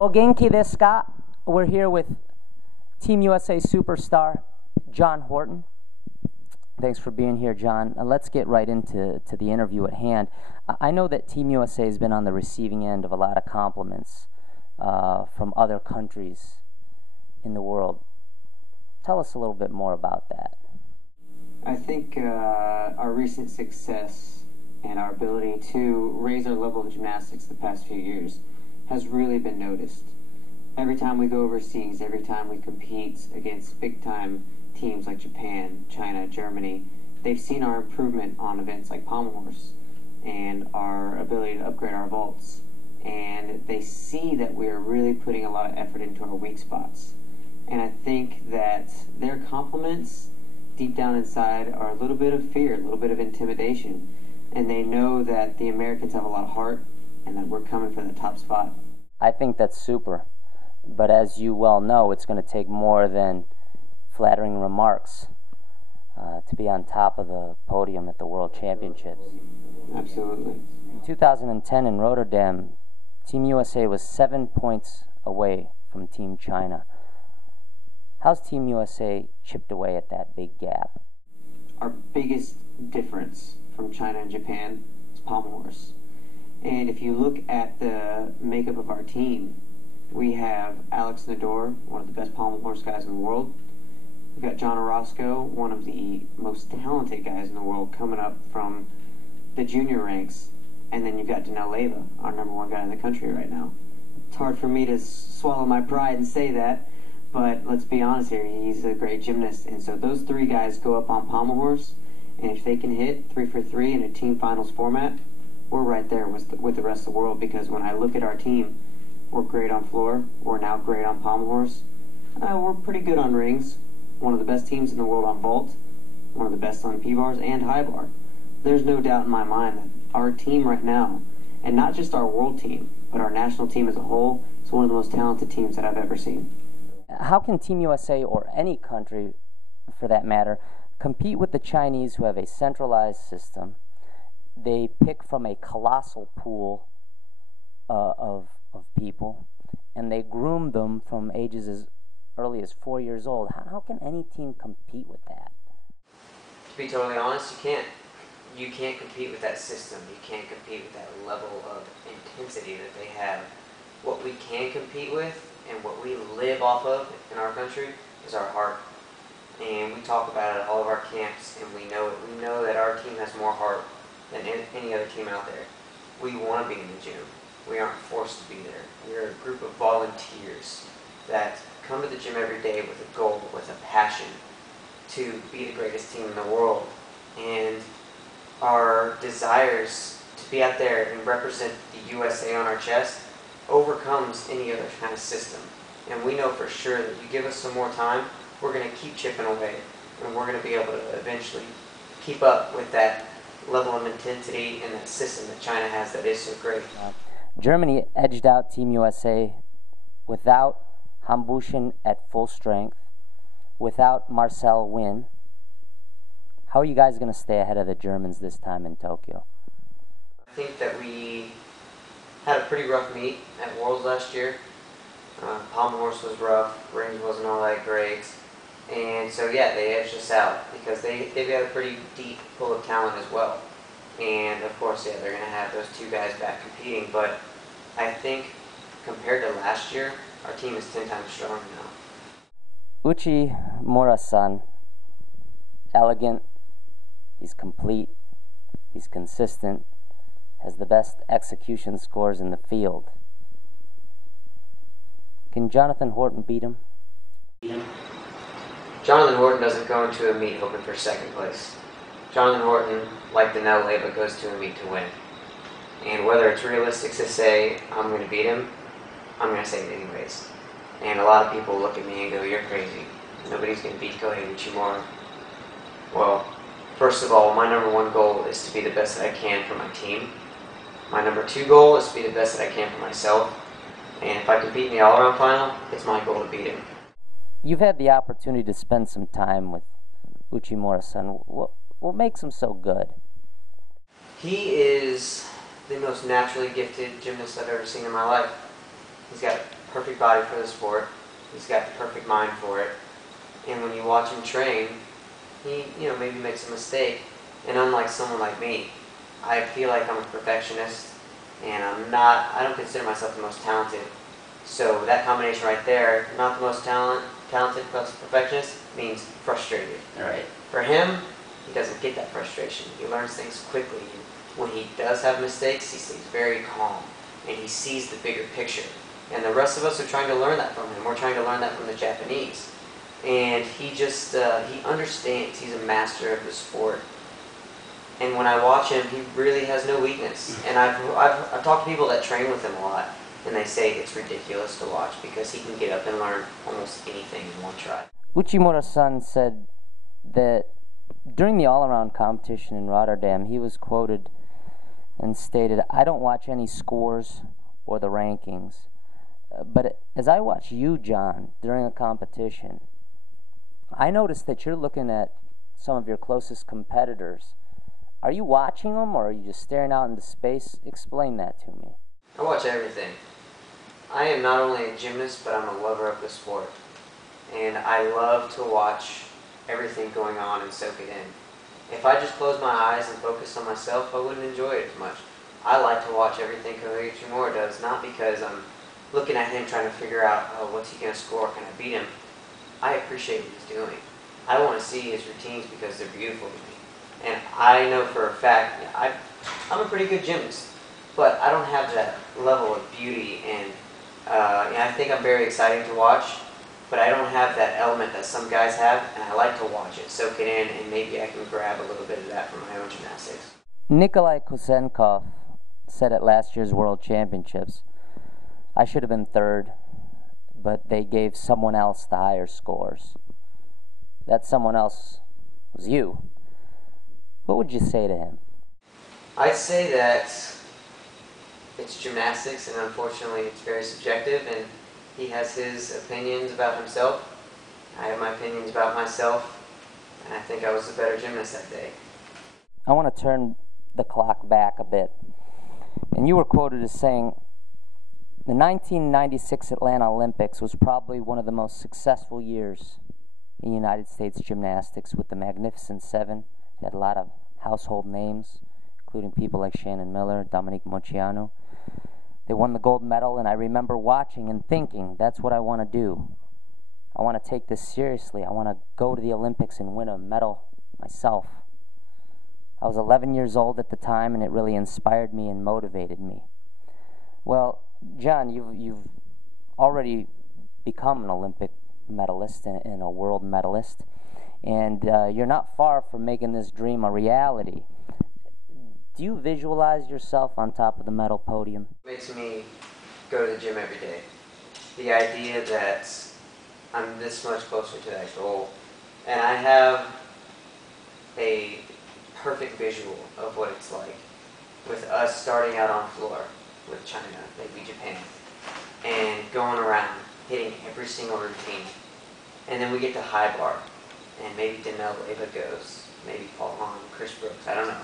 O genki desu ka? We're here with Team USA superstar John Horton. Thanks for being here, John. Let's get right into the interview at hand. I know that Team USA has been on the receiving end of a lot of compliments from other countries in the world. Tell us a little bit more about that. I think our recent success and our ability to raise our level of gymnastics the past few years has really been noticed. Every time we go overseas, every time we compete against big-time teams like Japan, China, Germany, they've seen our improvement on events like pommel horse and our ability to upgrade our vaults. And they see that we're really putting a lot of effort into our weak spots. And I think that their compliments deep down inside are a little bit of fear, a little bit of intimidation. And they know that the Americans have a lot of heart and that we're coming for the top spot. I think that's super. But as you well know, it's going to take more than flattering remarks to be on top of the podium at the World Championships. Absolutely. In 2010 in Rotterdam, Team USA was 7 points away from Team China. How's Team USA chipped away at that big gap? Our biggest difference from China and Japan is pommel horse. And if you look at the makeup of our team, we have Alex Nador, one of the best pommel horse guys in the world. We've got John Orozco, one of the most talented guys in the world, coming up from the junior ranks. And then you've got Danelle Leyva, our #1 guy in the country right now. It's hard for me to swallow my pride and say that, but let's be honest here, he's a great gymnast. And so those three guys go up on pommel horse, and if they can hit 3 for 3 in a team finals format, we're right there with the rest of the world. Because when I look at our team, we're great on floor, we're now great on pommel horse, we're pretty good on rings, one of the best teams in the world on vault, one of the best on P-bars and high bar. There's no doubt in my mind that our team right now, and not just our world team, but our national team as a whole, is one of the most talented teams that I've ever seen. How can Team USA, or any country for that matter, compete with the Chinese, who have a centralized system? They pick from a colossal pool of people, and they groom them from ages as early as 4 years old. How can any team compete with that? To be totally honest, you can't. You can't compete with that system. You can't compete with that level of intensity that they have. What we can compete with and what we live off of in our country is our heart. And we talk about it at all of our camps, and we know it. We know that our team has more heart than any other team out there. We want to be in the gym. We aren't forced to be there. We're a group of volunteers that come to the gym every day with a goal, with a passion to be the greatest team in the world. And our desires to be out there and represent the USA on our chest overcomes any other kind of system. And we know for sure that you give us some more time, we're going to keep chipping away, and we're going to be able to eventually keep up with that level of intensity and that system that China has that is so great. Germany edged out Team USA without Hambushin at full strength, without Marcel Wynn. How are you guys going to stay ahead of the Germans this time in Tokyo? I think that we had a pretty rough meet at Worlds last year. Pommel horse was rough, rings wasn't all that great. And so yeah, they edged us out because they've got a pretty deep pool of talent as well. And of course, yeah, they're going to have those two guys back competing. But I think compared to last year, our team is 10 times stronger now. Uchimura-san, elegant, he's complete, he's consistent, has the best execution scores in the field. Can Jonathan Horton beat him? Jonathan Horton doesn't go into a meet hoping for second place. Jonathan Horton, like Danelle Leyva, goes to a meet to win. And whether it's realistic to say I'm going to beat him, I'm going to say it anyways. And a lot of people look at me and go, "You're crazy. Nobody's going to beat Kohei Uchimura." Well, first of all, my #1 goal is to be the best that I can for my team. My #2 goal is to be the best that I can for myself. And if I compete in the all-around final, it's my goal to beat him. You've had the opportunity to spend some time with Uchimura-san. What makes him so good? He is the most naturally gifted gymnast I've ever seen in my life. He's got perfect body for the sport. He's got the perfect mind for it. And when you watch him train, he, maybe makes a mistake. And unlike someone like me, I feel like I'm a perfectionist, and I don't consider myself the most talented. So that combination right there, not the most talented plus perfectionist, means frustrated. Right. For him, he doesn't get that frustration. He learns things quickly. When he does have mistakes, he stays very calm, and he sees the bigger picture. And the rest of us are trying to learn that from him. We're trying to learn that from the Japanese. And he just, he understands. He's a master of the sport. And when I watch him, he really has no weakness. And I've talked to people that train with him a lot, and they say it's ridiculous to watch because he can get up and learn almost anything in one try. Uchimura-san said that during the all-around competition in Rotterdam, he was quoted and stated, "I don't watch any scores or the rankings. But as I watch you, John, during a competition, I noticed that you're looking at some of your closest competitors. Are you watching them, or are you just staring out into space? Explain that to me." I watch everything. I am not only a gymnast, but I'm a lover of the sport. And I love to watch everything going on and soak it in. If I just close my eyes and focus on myself, I wouldn't enjoy it as much. I like to watch everything Kohei Uchimura does, not because I'm looking at him trying to figure out, what's he going to score, can I beat him? I appreciate what he's doing. I want to see his routines because they're beautiful to me. And I know for a fact, I'm a pretty good gymnast, but I don't have that level of beauty, and I think I'm very exciting to watch, but I don't have that element that some guys have, and I like to watch it, soak it in, and maybe I can grab a little bit of that from my own gymnastics. Nikolai Kusenkov said at last year's World Championships, "I should have been third, but they gave someone else the higher scores." That someone else was you. What would you say to him? I'd say that it's gymnastics, and unfortunately it's very subjective, and he has his opinions about himself. I have my opinions about myself, and I think I was a better gymnast that day. I want to turn the clock back a bit. And you were quoted as saying, "The 1996 Atlanta Olympics was probably one of the most successful years in United States gymnastics, with the Magnificent Seven. It had a lot of household names, including people like Shannon Miller, Dominique Moceanu. They won the gold medal, and I remember watching and thinking, that's what I want to do. I want to take this seriously. I want to go to the Olympics and win a medal myself." I was 11 years old at the time, and it really inspired me and motivated me. Well, John, you've already become an Olympic medalist and a world medalist, and you're not far from making this dream a reality. Do you visualize yourself on top of the medal podium? It makes me go to the gym every day. The idea that I'm this much closer to that goal, and I have a perfect visual of what it's like with us starting out on floor with China, maybe Japan, and going around hitting every single routine. And then we get to high bar, and maybe Danelle Ava goes, maybe Paul Hahn, Chris Brooks, I don't know.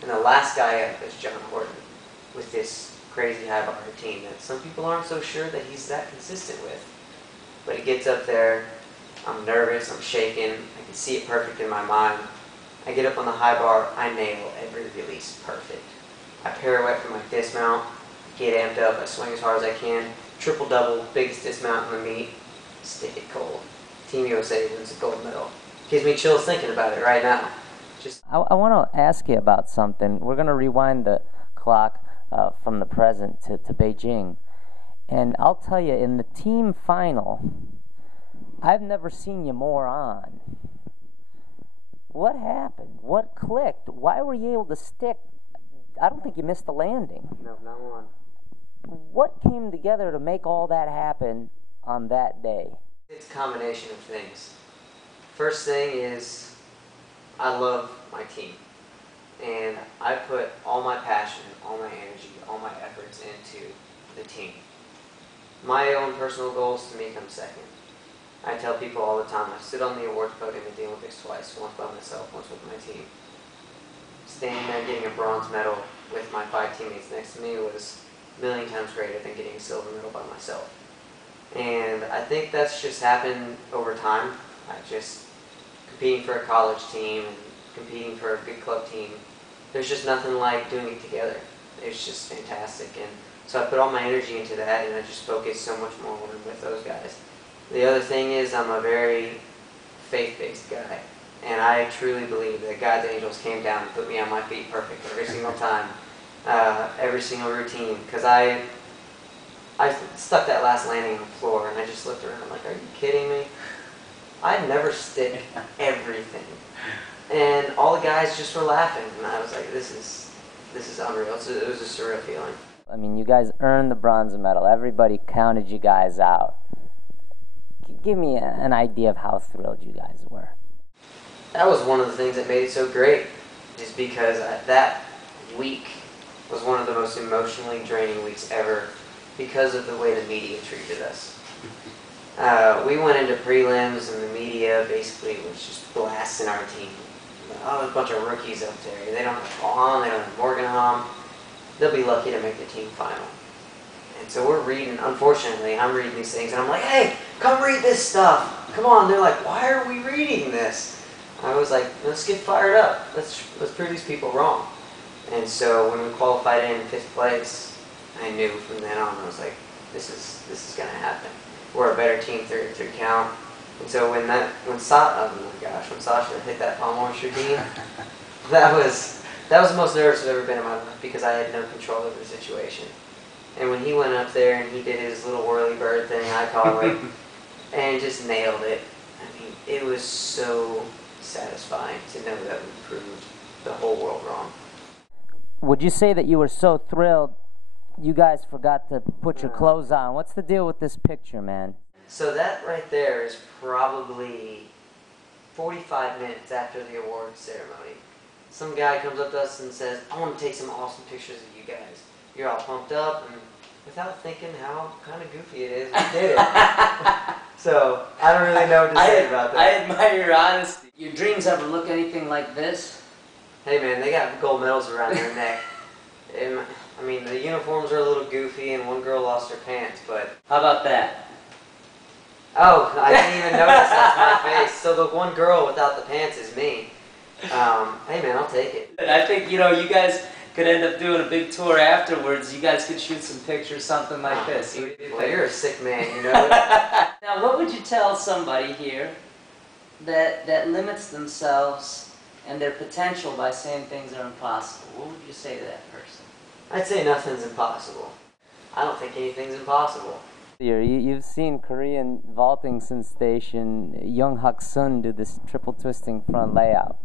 And the last guy up is John Horton with this crazy high bar routine that some people aren't so sure that he's that consistent with. But he gets up there, I'm nervous, I'm shaking, I can see it perfect in my mind. I get up on the high bar, I nail every release perfect. I pirouette for my dismount, get amped up, I swing as hard as I can, triple double, biggest dismount in the meet, stick it cold. Team USA wins the gold medal. Gives me chills thinking about it right now. I want to ask you about something. We're going to rewind the clock from the present to Beijing. And I'll tell you, in the team final, I've never seen you more on. What happened? What clicked? Why were you able to stick? I don't think you missed the landing. No, not one. What came together to make all that happen on that day? It's a combination of things. First thing is, I love my team. And I put all my passion, all my energy, all my efforts into the team. My own personal goal is to become second. I tell people all the time, I stood on the awards podium at the Olympics twice, once by myself, once with my team. Standing there getting a bronze medal with my 5 teammates next to me was a million times greater than getting a silver medal by myself. And I think that's just happened over time. I just competing for a college team and competing for a good club team. There's just nothing like doing it together. It's just fantastic. And so I put all my energy into that, and I just focus so much more when I'm with those guys. The other thing is I'm a very faith-based guy. And I truly believe that God's angels came down and put me on my feet perfect every single time, every single routine. Because I stuck that last landing on the floor, and I just looked around like, are you kidding me? I never stick everything. And all the guys just were laughing, and I was like, this is unreal. It was a surreal feeling. I mean, you guys earned the bronze medal. Everybody counted you guys out. Give me an idea of how thrilled you guys were. That was one of the things that made it so great, is because that week was one of the most emotionally draining weeks ever because of the way the media treated us. We went into prelims, and the media basically was just blasting our team. Oh, there's a bunch of rookies up there. They don't have Paul on, they don't have Morgan on. They'll be lucky to make the team final. And so we're reading, unfortunately, I'm reading these things, and I'm like, hey, come read this stuff. Come on. They're like, why are we reading this? I was like, let's get fired up. Let's prove these people wrong. And so when we qualified in 5th place, I knew from then on, I was like, this is going to happen. We're a better team through count. And so when Sasha hit that palm routine, that was the most nervous I've ever been in my life, because I had no control over the situation. And when he went up there and he did his little whirly bird thing, I call it, and just nailed it. I mean, it was so satisfying to know that we proved the whole world wrong. Would you say that you were so thrilled you guys forgot to put your clothes on? What's the deal with this picture, man? So that right there is probably 45 minutes after the award ceremony. Some guy comes up to us and says, I want to take some awesome pictures of you guys. You're all pumped up, and without thinking how kind of goofy it is, we did it. So I don't really know what to say about that. I admire your honesty. Your dreams ever look anything like this? Hey man, they got gold medals around their neck. I mean, the uniforms are a little goofy, and one girl lost her pants, but... How about that? Oh, I didn't even notice that's my face. So the one girl without the pants is me. Hey man, I'll take it. I think, you guys could end up doing a big tour afterwards. You guys could shoot some pictures, something like this. Well, you're a sick man, you know. Now, what would you tell somebody here that limits themselves and their potential by saying things are impossible? What would you say to that person? I'd say nothing's impossible. I don't think anything's impossible. You've seen Korean vaulting sensation Young Hak Sun do this triple twisting front layout.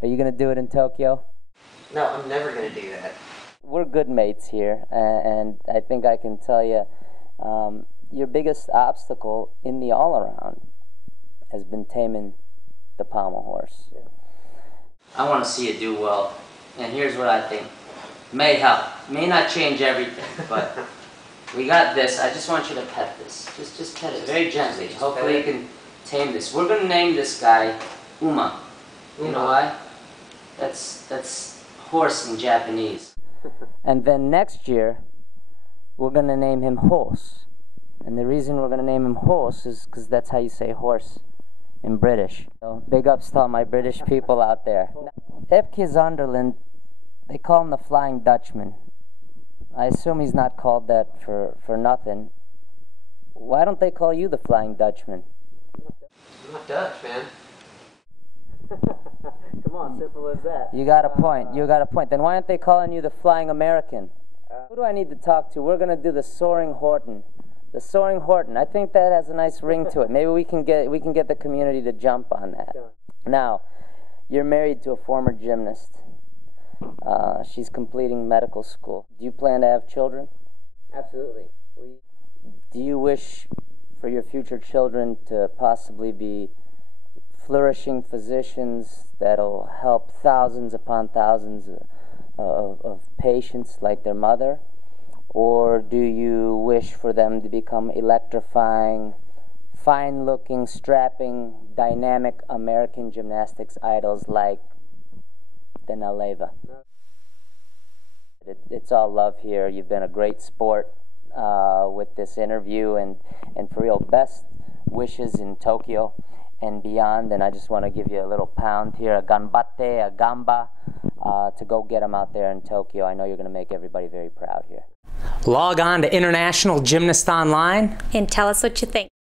Are you going to do it in Tokyo? No, I'm never going to do that. We're good mates here, and I think I can tell you your biggest obstacle in the all-around has been taming the pommel horse. I want to see you do well, and here's what I think. May help. May not change everything, but we got this. I just want you to pet this. Just pet it very gently. Hopefully you can tame this. We're going to name this guy Uma. You know why? That's horse in Japanese. And then next year, we're going to name him Horse. And the reason we're going to name him Horse is because that's how you say horse in British. So big ups to all my British people out there. Epke Zonderland, they call him the Flying Dutchman. I assume he's not called that for nothing. Why don't they call you the Flying Dutchman? I'm not Dutch, man. Come on, simple as that. You got a point. You got a point. Then why aren't they calling you the Flying American? Who do I need to talk to? We're going to do the Soaring Horton. The Soaring Horton. I think that has a nice ring to it. Maybe we can get the community to jump on that. Now, you're married to a former gymnast. She's completing medical school. Do you plan to have children? Absolutely. Do you wish for your future children to possibly be flourishing physicians that'll help thousands upon thousands of patients like their mother? Or do you wish for them to become electrifying, fine-looking, strapping, dynamic American gymnastics idols like Denaleva? It's all love here. You've been a great sport. with this interview, and for real, best wishes in Tokyo and beyond. And I just want to give you a little pound here, a ganbatte, a gamba, to go get them out there in Tokyo. I know you're going to make everybody very proud here. Log on to International Gymnast Online and tell us what you think.